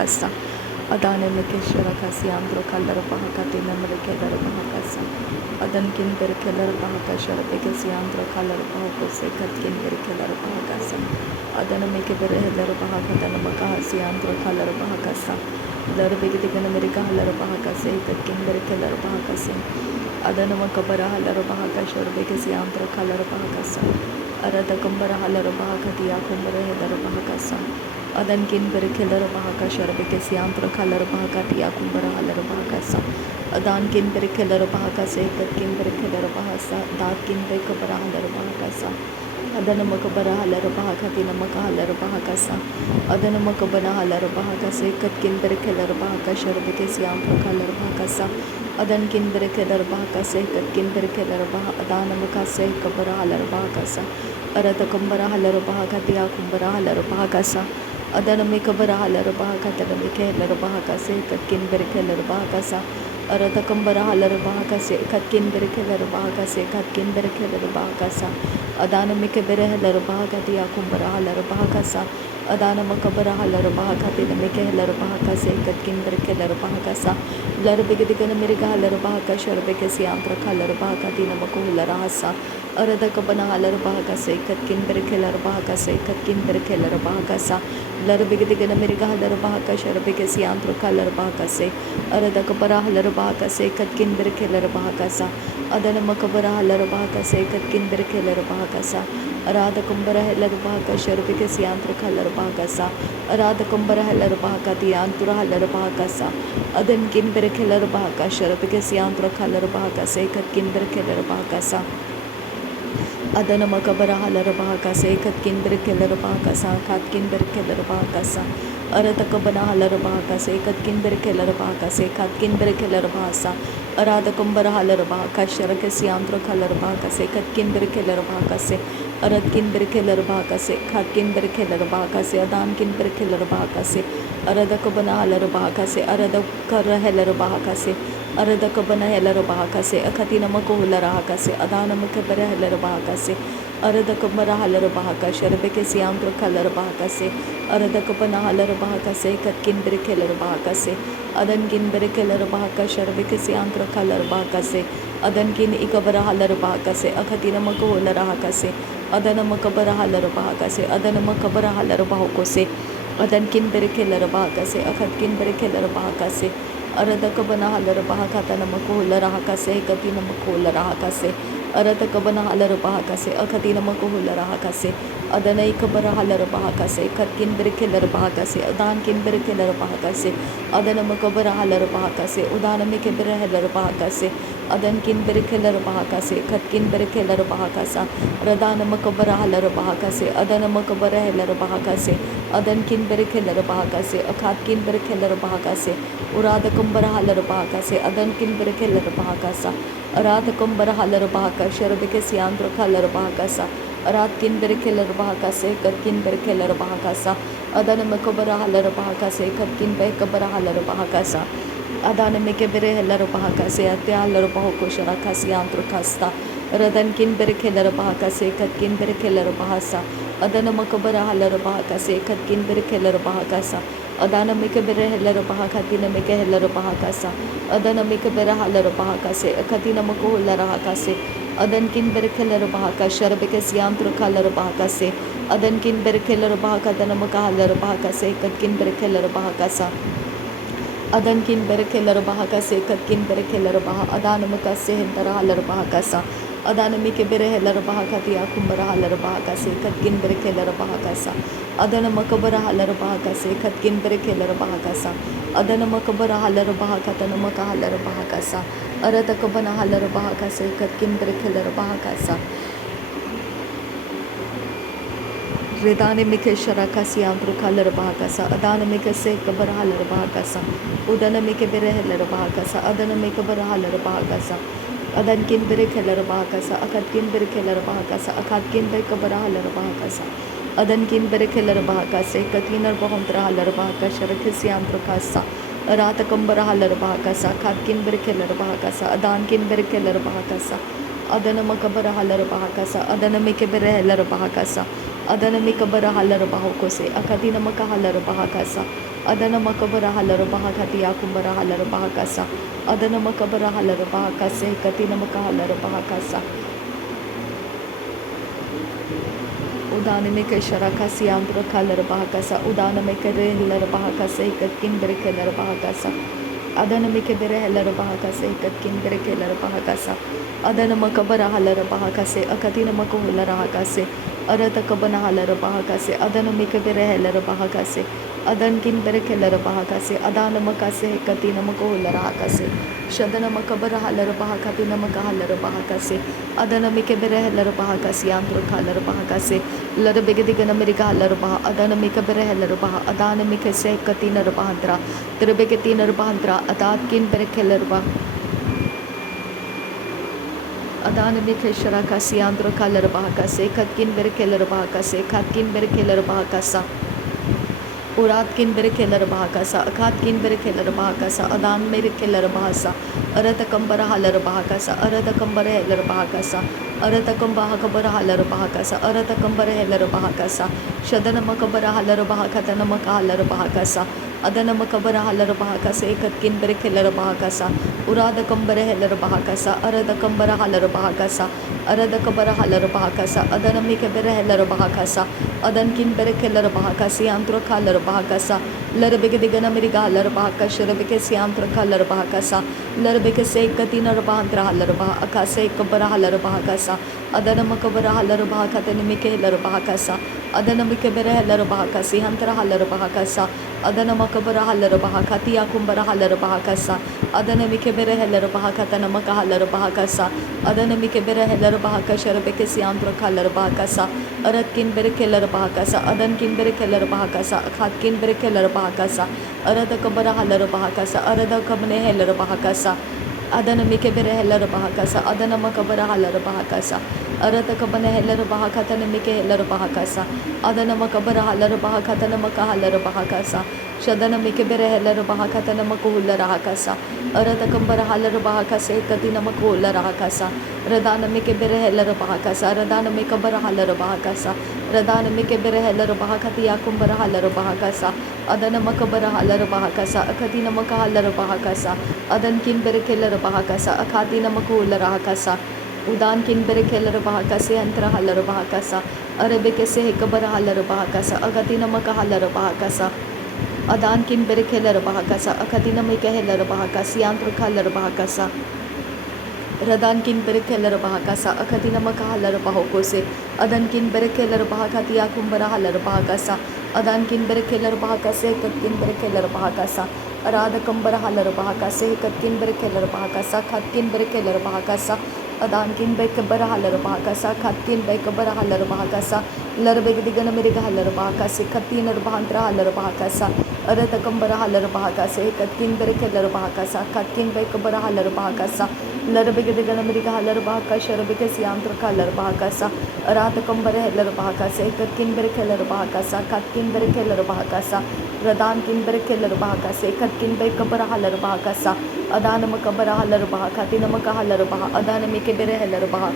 bahakasa. Adane mekeshara kasiandro kalar bahakati namre kelar bahakasa. Adan kin ber kelar bahakashara bekesiandro kalar bahakose katkin ber kelar bahakasa. Adana meke ber helar bahakata namakasiandro kalar bahakasa. Lar begitikan amerika halar bahakase katkin ber kelar bahakase. Adana makabara halar bahakashara bekesiandro kalar bahakasa. Arada kumbara halar bahakati akumbara helar bahakasa. Adan kin ber kelar bahakashara bekesiandro kalar bahakati akumbara halar bahakasa. Adan kin ber kelar bahakase katkin ber kelar bahasa. Dak kin ber kabara halar bahakasa. Adana makabara halar bahakati namaka halar bahakasa. Adana makabara halar bahakase katkin ber kelar bahakashara bekesiandro kalar bahakasa. Adan kin ber kelar bahakase katkin ber kelar bah adana makase kabara halar bahakasa. Arada kumbara halar bahakati akumbara halar bahakasa. Adana mekabara halar bahakata namike halar bahakase katkin ber kelar bahakasa. Arada kumbara halar bahakase katkin ber kelar bahakase katkin ber kelar bahakasa. Adana mekabara halar bahakati akumbara halar bahakasa. Adana makabara halar bahakati namike halar bahakase katkin ber kelar bahakasa. Lar begedikan amerika halar bahakashara bekesi antra halar bahakati namako halar hasa. Arada kabana halar bahakase katkin ber kelar bahakase katkin ber kelar bahakasa. Lar begedikan amerika halar bahakashara bekesi antra halar bahakase. Arada kabara halar bahakase katkin ber kelar bahakasa. Adana makabara halar bahakase katkin ber kelar bahakasa. Arada kumbara halar bahakashara bekesi antra halar bahakasa. Arada kumbara halar bahakati antra halar bahakasa. Adan kin ber kelar bahakashara bekesi antra halar bahakase katkin ber kelar bahakasa. Adana makabara halar bahakase katkin ber kelar bahakasa katkin ber kelar bahakasa. Arada kabana halar bahakase katkin ber kelar bahakase katkin ber kelar bahasa. Arada kumbara halar bahakashara kesi antra halar bahakase katkin ber kelar bahakase. Arad kin ber kelar bahakase katkin ber kelar bahakase adan kin ber kelar bahakase. Arada kabana halar bahakase arada kar halar bahakase. Arada kabana halar bahakase akatina mako halar bahakase adana makabara halar bahakase. Arada kabara halar bahakashara bekesi antra halar bahakase. Arada kabana halar bahakase katkin ber kelar bahakase. Adan kin ber kelar bahakashara bekesi antra halar bahakase. Adan kin ikabara halar bahakase akatina mako halar bahakase. Adana makabara halar bahakase adana makabara halar bahakose. Adan kin ber kelar bahakase akatkin ber kelar bahakase. Arada kabana halar bahakata namako halar bahakase katina mako halar bahakase. Arada kabana halar bahakase akatina mako halar bahakase. Adana ikabara halar bahakase katkin ber kelar bahakase adan kin ber kelar bahakase. Adana makabara halar bahakase udana meke ber halar bahakase. Adan kin ber kelar bahakase katkin ber kelar bahakasa. Radana makabara halar bahakase adana makabara halar bahakase. Adan kin ber kelar bahakase akat kin ber kelar bahakase. Urada kumbara halar bahakase adan kin ber kelar bahakasa. Arada kumbara halar bahakashara bekesi antra halar bahakasa. Arat kin ber kelar bahakase katkin ber kelar bahakasa. Adana makabara halar bahakase katkin ber kabara halar bahakasa. Adana meke bere halar bahakase atya halar bahakoshara kasi antra kasta. Radan kin ber kelar bahakase katkin ber kelar bahasa. Adana makabara halar bahakase katkin ber kelar bahakasa. Adana meke bere halar bahakatina meke halar bahakasa. Adana meke bere halar bahakase akatina mako halar bahakase. Adan kin ber kelar bahakashara bekesi antra halar bahakase. Adan kin ber kelar bahakatana maka halar bahakase katkin ber kelar bahakasa. Adan kin ber kelar bahakase katkin ber kelar bah adana makase hentara halar bahakasa. Adana meke bere halar bahakati akumbara halar bahakase katkin ber kelar bahakasa. Adana makabara halar bahakase katkin ber kelar bahakasa. Adana makabara halar bahakatana maka halar bahakasa. Arada kabana halar bahakase katkin ber kelar bahakasa. Redane meke sharakasi antru halar bahakasa. Adana meke se kabara halar bahakasa. Udana meke bere halar bahakasa. Adana meke bara halar bahakasa. Adan kin ber kelar bahakasa akat kin ber kelar bahakasa akat kin ber kabara halar bahakasa. Adan kin ber kelar bahakase katinar bahontra halar bahakashara kesi antra kasa. Arata kumbara halar bahakasa akat kin ber kelar bahakasa adan kin ber kelar bahakasa. Adana makabara halar bahakasa adana meke bere halar bahakasa. Adana mikabara halar bahokose, Akatina makahalar bahakasa, Adana makabara halar bahakati akumbara halar bahakasa, Adana makabara halar bahakase, Katina makahalar bahakasa, Udana make sharakasi ambra kalar bahakasa, Udana make rehilar bahakase, Katkin brekelar bahakasa, Adana make berehelar bahakase, Katkin brekelar bahakasa, Adana makabara halar bahakase, Akatina makohular bahakase, Arata kabana halar bahakase, Adana make berehelar bahakase, Adan kin berekelar bahakase, Adana makase, Katina makohular bahakase, Shadana makabara halar bahakatina makahalar bahakase, Adana make berehelar bahakasi ambra kalar bahakase, Lara begedigan America halar bah, Adana make berehelar bah, Adana make se katina bahandra, Trebeketina bahandra, Adat kin berekelar bah. Adana Mikhe Sharakasi Andro Kalar Bahakase, Katkin Berkelar Bahakase, Katkin Berkelar Bahakasa, Uratkin Berkelar Bahakasa, Akatkin Berkelar Bahakasa, Adan Merkelar Bahasa, Arata Kambara Halar Bahakasa, Arata Kambara Helar Bahakasa, Arata Kambaha Kabara Halar Bahakasa, Arata Kambara Helar Bahakasa, Shadana Makabara Halar Bahakatana Makahalar Bahakasa, Adana Makabara Halar Bahakase, Katkin Berkelar Bahakasa, Urada Kambara Helar Bahakasa, Arada Kambara Halar Bahakasa, Arada Kabara Halar Bahakasa, Adana Mikabera Helar Bahakasa, Adan Kin Berekelar Bahakasi, Antro Kalar Bahakasa, Larbegana Miriga Halar Bahakash, Rebekasi Antro Kalar Bahakasa, Larbekase Katina Bahantra Halar Bahakase, Kabara Halar Bahakasa, Adana Makabara Halar Bahakatan Mikelar Bahakasa, Adana Mikabera Halar Bahakasi, Hantra Halar Bahakasa, Adana Makabara Halar Bahakati Akumbara Halar Bahakasa, Adana Mikabera Halar Bahakatana Makahalar Bahakasa, Adana Mikabera Halar Bahakash, Rebekasi Antro Kalar Bahakasa, Aratkin Berekelar Bahakasa, Adan Kin Berekelar Bahakasa, Akhatkin Berekelar Bahakasa, Arada Kabara Halar Bahakasa, Arada Kabane Helar Bahakasa, Adana Mikebere Helar Bahakasa, Adana Makabara Halar Bahakasa, Arata Kabane Helar Bahakatana Mike Helar Bahakasa, Adana Makabara Halar Bahakatana Makahalar Bahakasa, Shadana Mikebere Helar Bahakatana Makuhula Rahakasa, Arata Kambara Halar Bahakase, Katina Makuhula Rahakasa, Radana Mikebere Helar Bahakasa, Radana Mikabara Halar Bahakasa, Radana Mikebere Helar Bahakati Yakumbara Halar Bahakasa, Adana Makabara Halar Bahakasa, Akatina Makahalar Bahakasa, Adan Kin Berekelar Bahakasa, Akatina Makuhula Rahakasa, Udan kin berekelar bahakase antra halar bahakasa, Arabekese hekabara halar bahakasa, Agatina makahalar bahakasa, Adan kin berekelar bahakasa, Akatina mekahelar bahakasi antro kalar bahakasa, Radan kin berekelar bahakasa, Akatina makahalar bahokose, Adan kin berekelar bahakati akumbara halar bahakasa, Adan kin berekelar bahakase, Katkin berekelar bahakasa, Arada kambara halar bahakase, Katkin berekelar bahakasa, Katkin berekelar bahakasa, Adan kin bekabara halar bahakasa, Katkin bekabara halar bahakasa, Larbegdigana Miriga halar bahakase, Katina bahantra halar bahakasa, Arata kambara halar bahakase, Katkin berekelar bahakasa, Katkin bekabara halar bahakasa, Larbegdigana Miriga halar bahakasha, Rebekasi antra halar bahakasa, Arata kambara halar bahakase, Katkin berekelar bahakasa, Katkin berekelar bahakasa, Radan kin berekelar bahakase, Katkin bekabara halar bahakasa, Adana makabara halar bahakatina makahalar bah, Adana mike bere halar bah,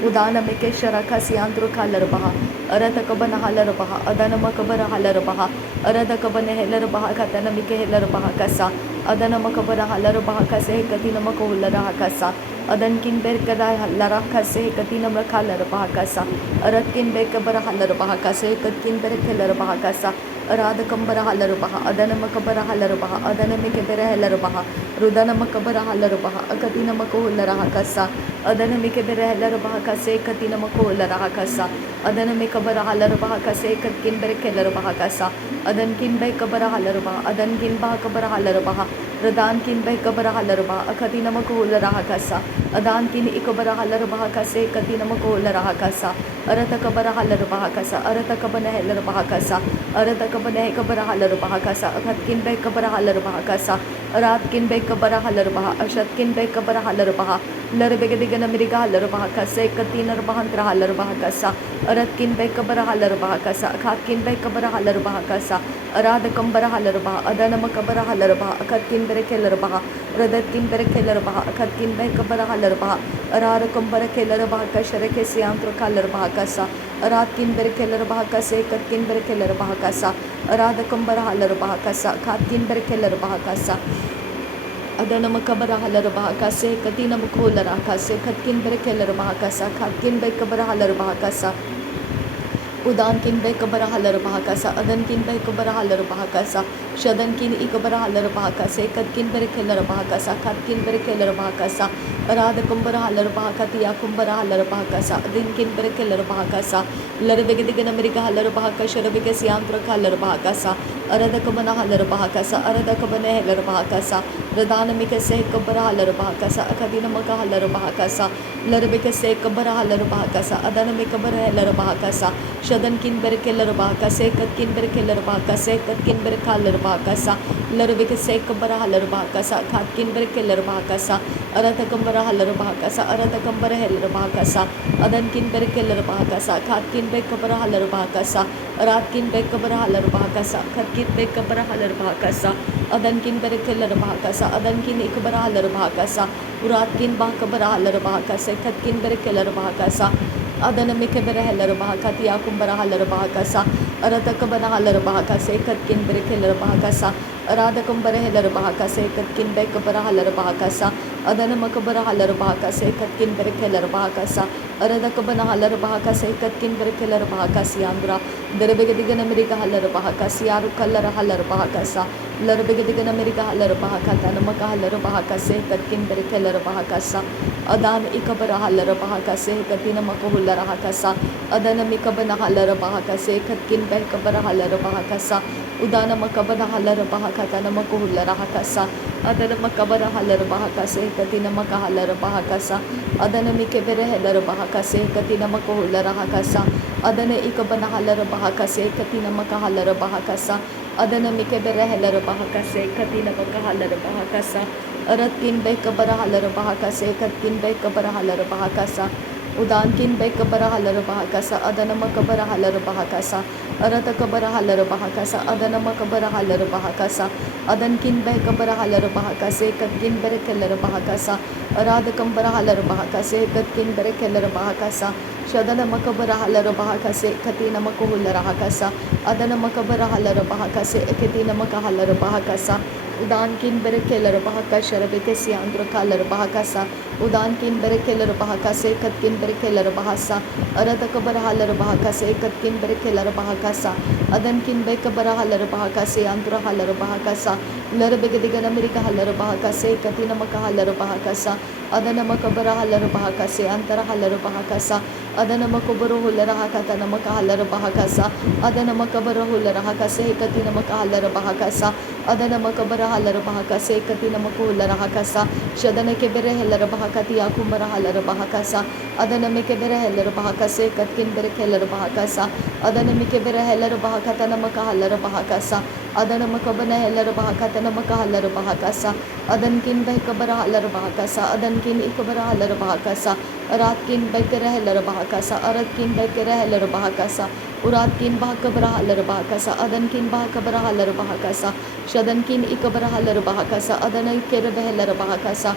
Udana mike sharakasi andro kalar bah, Arata kabana halar bah, Adana makabara halar bah, Arata kabane halar bah katana mike halar bahakasa, Adana makabara halar bahakase, Katina makohular hakasa, Adan kin berkada halar kase, Katina makalar bahakasa, Aratkin bekabara halar bahakase, Katkin berekelar bahakasa, Arada kambara halar bah, Adana makabara halar bah, Adana mike bere halar bah, Rudana makabara halar bah, Akatina makohular hakasa, Adana mike bere halar bahakase, Katina makohular hakasa, Adana mikabara halar bahakase, Katkin berekelar bahakasa, Adan kin bekabara halar bah, Adan kin bahakabara halar bah, Radan kin bekabara halar bah, Akatina makohular hakasa, Adan kin ikabara halar bahakase, Katina makohular hakasa, Arata kabara halar bahakasa, Arata kabana halar bahakasa, Arata kabana kabara halar bahakasa, Akatkin bekabara halar bahakasa, Aratkin bekabara halar bah, Ashatkin bekabara halar bah, Larbegdigana Miriga halar bahakase, Katina bahantra halar bahakasa, Aratkin bekabara halar bahakasa, Akatkin bekabara halar bahakasa, Arada Kambara Halarba, Adana Makabara Halarba, Akatkin Berekelarba, Radatkin Berekelarba, Akatkin Bekabara Halarba, Arada Kambara Kelarba, Kashareke Siantro Kalarba Kasa, Aratkin Berekelarba Kase, Katkin Berekelarba Kasa, Arada Kambara Halarba Kasa, Katkin Berekelarba Kasa. Adana makabara halar bahakase katina mukholar akase khatkin berekelar bahakasa khatkin bekabara halar bahakasa उदान किन बे कबर हलर भाकासा अदन किन बे कबर हलर भाकासा शदन किन इकबर हलर भाकासे कद किन बेर खेलर भाकासा खत किन बेर खेलर भाकासा राध कुंबर हलर भाकतिया कुंबर हलर भाकासा दिन किन बेर खेलर भाकासा लर बेग दिगन अमेरिका हलर भाका शर बेग सियांत्र हलर भाकासा अरद कबन हलर भाकासा अरद कबन हलर भाकासा रदान मिक से कबर हलर भाकासा अकदिन मक हलर भाकासा लर बेग से कबर हलर भाकासा अदन मिक बर हलर भाकासा शदन किन बेर केलर बाकसे कत किन बेर केलर बाकसे कत किन बेर खालर बाकसा लरबिक से कबर हलर बाकसा खात किन बेर केलर बाकसा अरत कंबर हलर बाकसा अरत कंबर हेलर बाकसा अदन किन बेर केलर बाकसा खात किन बे कबर हलर बाकसा रात किन बे कबर हलर बाकसा खत किन बे कबर हलर बाकसा अदन किन बेर केलर बाकसा अदन किन इकबर हलर बाकसा रात किन बा कबर हलर बाकसे खत किन बेर केलर बाकसा अदन मिके बेर हेलर बाकत या कुंबर हलर बाकसा अरतक बन हलर बाकसे कतकिन बेर खेलर बाकसा अराधकम बर हेलर बाकसे कतकिन बे कबर हलर बाकसा अदन मकबर हलर बाकसे कतकिन बेर खेलर बाकसा अरदक बन हलर बाकसे कतकिन बेर खेलर बाकसी आंद्रा दरबेग दिगन अमेरिका हलर बाकसी यार कलर हलर बाकसा लरबेग दिगन अमेरिका हलर बाकता नमक हलर बाकसे कतकिन बेर खेलर बाकसा अदान इकबर हलर बाकसे कतिन मकहुलर हाकसा अदन मिकबन हलर बाकसे कतकिन बे कबर हलर बाकसा उदान मकबन हलर बाकता नमकहुलर हाकसा अदन मकबर हलर बाकसे कतिन मक हलर बाकसा अदन मिके बेर हेलर बाकसे कतिन मकहुलर हाकसा अदन इकबन हलर बाकसे कतिन मक हलर बाकसा अदन मिके बेर हेलर बाकसे कतिन मक हलर बाकसा अरत किन बे कबर हलर बाकसे कतकिन बे कबर हलर बाकसा उदान किन बे कबर हलर बाकसा अदन मकबर हलर बाकसा अरत कबर हलर बाकसा अदन मकबर हलर बाकसा अदन किन बे कबर हलर बाकसे कतकिन बेर केलर बाकसा अराद कंबर हलर बाकसे कतकिन बेर केलर बाकसा शदन मकबर हलर बाकसे कतिन मकहुलर हाकसा अदन मकबर हलर बाकसे कतिन मक हलर बाकसा उदान किन बेर केलर बाका शरबे के सियांद्र कालर बाकसा उदान किन बेर केलर बाकसे कतकिन बेर केलर बाकसा अरद कबर हलर बाकसे कतकिन बेर केलर बाकसा अदन किन बे कबर हलर बाकसे आंद्र हलर बाकसा लर बेग दिगन अमेरिका हलर बाकसे कतिन मक हलर बाकसा अदन मकबर हलर बाकसे अंतर हलर बाकसा अदन मकबर हुलर हाकता नमक हलर बाकसा अदन मकबर हुलर हाकसे कतिन मक हलर बाकसा अदन मकबर हलर बाकसे कतिन मक हुलर हाकसा शदन के बेर हेलर बाकति या कुमर हलर बाकसा अदन में के बेर हेलर बाकसे कतकिन बेर खेलर बाकसा अदन में के बेर हेलर बाकता नमक हलर बाकसा अदन मकबन हेलर बाकता नमक हलर बाकसा अदन किन बे कबर हलर बाकसा अदन किन इकबर हलर बाकसा रात किन बेकर हेलर बाकसा अरत किन बेकर हेलर बाकसा उरात किन बा कबर हलर बाकसा अदन किन बा कबर हलर बाकसा शदन किन इकबर हलर बाकसा अदन इकर बहलर बाकसा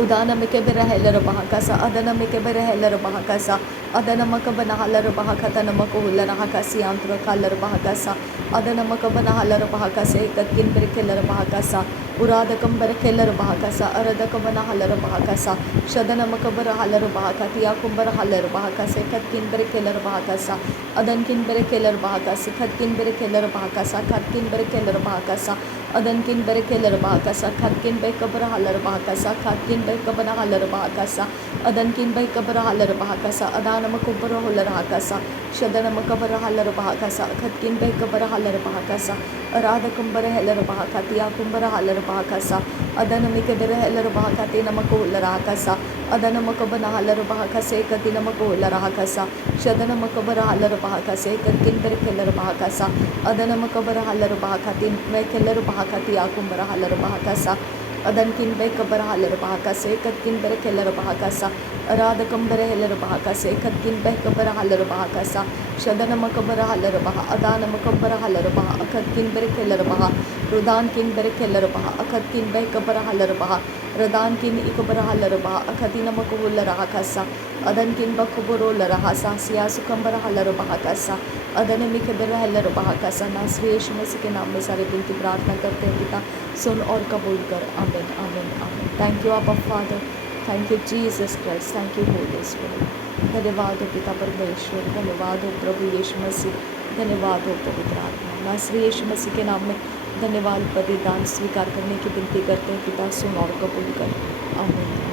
उदान मिके बेर हेलर बाकसा अदन मिके बेर हेलर बाकसा अदन मकबन हलर बाकता नमक हुलर हाकसी आंत्र कालर बाकसा अदन मकबन हलर बाकसे कतकिन बेर केलर बाकसा उराद कंबर केलर बाकसा अरद कबन हलर बाकसा शदन मकबर हलर बाकतिया कुंबर हलर बाकसे कतकिन बेर केलर बाकसा अदन किन बेर केलर बाकसे कतकिन बेर केलर बाकसा कतकिन बेर केलर बाकसा अदन किन बेर केलर बाकसा कतकिन बे कबर हलर बाकसा कतकिन बे कबर हलर बाकसा अदन किन बे कबर हलर बाकसा अदान मकबर हुलर हाकसा शदन मकबर हलर बाकसा कतकिन बे कबर हलर बाकसा अराद कुंबर हेलर बाकतिया कुंबर हलर बाकसा अदन मिके बेर हेलर बाकते नमक हुलर हाकसा अदन मकबन हलर बाकसे कति नमक हुलर हाकसा शदन मकबर हलर बाकसे कतकिन बेर केलर बाकसा अदन मकबर हलर बाकतिन में केलर बाकतिया कुंबर हलर बाकसा अदन किन बे कबर हलर बाकसे कतकिन बेर केलर बाकसा राध कंबर हेलर बहा से खत्किन बह कबर हलर बहा सा शदन मकबर हलर बहा अदान मकबर हलर बहा अखत्किन बर खेलर बहा रुदान किन बर खेलर बहा अखत्किन बह कबर हलर बहा रदान किन इकबर हलर बहा अखतिन मकबुल रहा कसा अदन किन बखबरो लरहा सा सिया सुकंबर हलर बहा कसा अदन मिकबर हलर बहा कसा नासरी यीशु मसीह के नाम में सारे विनती प्रार्थना करते हैं पिता, सुन और कबूल कर। आमीन आमीन आमीन। थैंक यू आपा father, thank you Jesus Christ, thank you Holi spirit. धन्यवाद हो पिता परमेश्वर, धन्यवाद हो प्रभु यीशु मसीह, धन्यवाद हो पवित्र आत्मा। नासरी यीशु मसीह के नाम में धन्यवाद बलिदान स्वीकार करने की विनती करते हैं पिता, सुन और कबूल कर। आमीन।